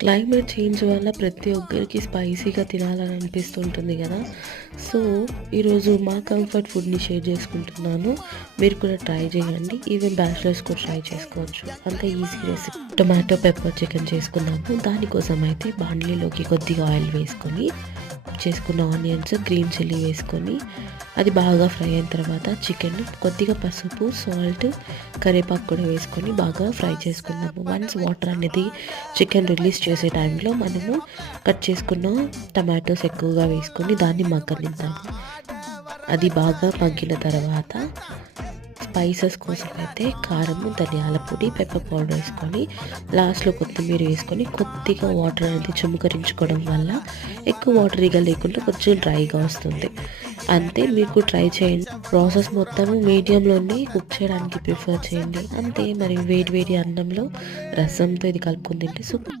Climate change వల్ల ప్రతి ఒక్కరికి స్పైసీగా తినాలని అనిపిస్తుంటుంది కదా. సో ఈరోజు మా కంఫర్ట్ ఫుడ్ని షేర్ చేసుకుంటున్నాను. మీరు కూడా ట్రై చేయండి. ఈవెన్ బ్యాచిలర్స్ కూడా ట్రై చేసుకోవచ్చు. అంత easy recipe. Tomato pepper chicken చేసుకున్నాము. దానికోసం అయితే బాండ్లీలోకి కొద్దిగా ఆయిల్ వేసుకొని చేసుకున్న ఆనియన్స్, గ్రీన్ చిల్లీ వేసుకొని అది బాగా ఫ్రై అయిన తర్వాత చికెన్, కొద్దిగా పసుపు, సాల్ట్, కరివేపాకు కూడా వేసుకొని బాగా ఫ్రై చేసుకున్నాము. వన్స్ వాటర్ అనేది చికెన్ రిలీజ్ చేసే టైంలో మనము కట్ చేసుకున్న టమాటోస్ ఎక్కువగా వేసుకొని దాన్ని మగ్గనిద్దాము. అది బాగా మగ్గిన తర్వాత స్పైసెస్ కోసం అయితే కారము, ధనియాల పొడి, పెప్పర్ పౌడర్ వేసుకొని లాస్ట్లో కొత్తిమీర వేసుకొని కొద్దిగా వాటర్ అనేది చుమ్మకరించుకోవడం వల్ల ఎక్కువ వాటరీగా లేకుండా కొంచెం డ్రైగా వస్తుంది. అంతే, మీకు ట్రై చేయండి. ప్రాసెస్ మొత్తము మీడియంలోనే కుక్ చేయడానికి ప్రిఫర్ చేయండి. అంతే, మరి వేడి వేడి అన్నంలో రసంతో ఇది కలుపుకొని తింటే సూపర్.